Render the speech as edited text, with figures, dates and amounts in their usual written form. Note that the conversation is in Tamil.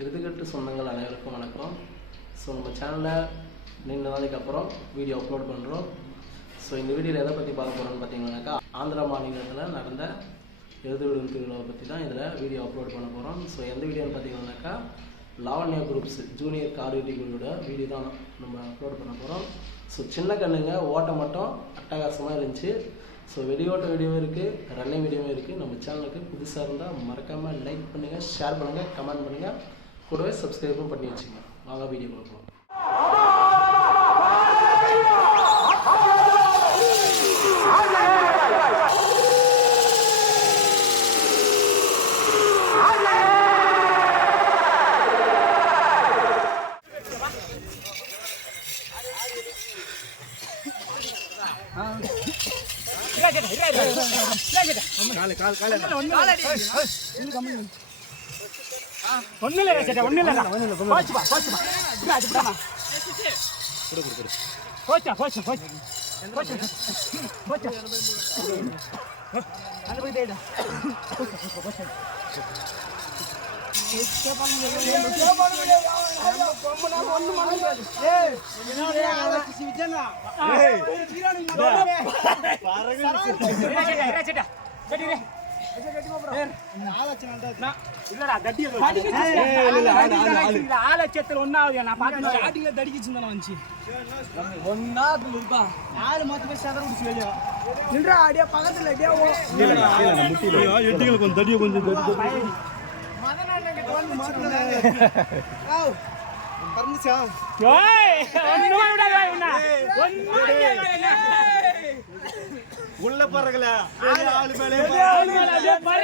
இறுதிக்கட்டு சொந்தங்கள் அனைவருக்கும் வணக்கம். ஸோ நம்ம சேனலில் நீண்ட நாளைக்கு அப்புறம் வீடியோ அப்லோட் பண்ணுறோம். ஸோ இந்த வீடியோவில் எதை பற்றி பார்க்க போகிறோம்னு பார்த்தீங்கன்னாக்கா, ஆந்திரா மாநிலத்தில் நடந்த எழுதுவிடும் திருவிழாவை பற்றி தான் இதில் வீடியோ அப்லோட் பண்ண போகிறோம். ஸோ எந்த வீடியோன்னு பார்த்தீங்கன்னாக்கா, லாவண்யா குரூப்ஸ் ஜூனியர் கார்வெட்டி குழுவோட வீடியோ தான் நம்ம அப்லோட் பண்ண போகிறோம். ஸோ சின்ன கண்ணுங்க ஓட்டம் மட்டும் அட்டகாசமாக இருந்துச்சு. ஸோ வெளியோட்ட வீடியோவும் இருக்குது, ரன்னிங் வீடியோவும் இருக்குது. நம்ம சேனலுக்கு புதுசாக இருந்தால் மறக்காமல் லைக் பண்ணுங்கள், ஷேர் பண்ணுங்கள், கமெண்ட் பண்ணுங்கள், கூடவே சப்ஸ்கிரைபும் பண்ணி வச்சுங்க. வாங்க வீடியோ பார்க்கலாம். உள்ள பறக்கல வெளியே எப்படி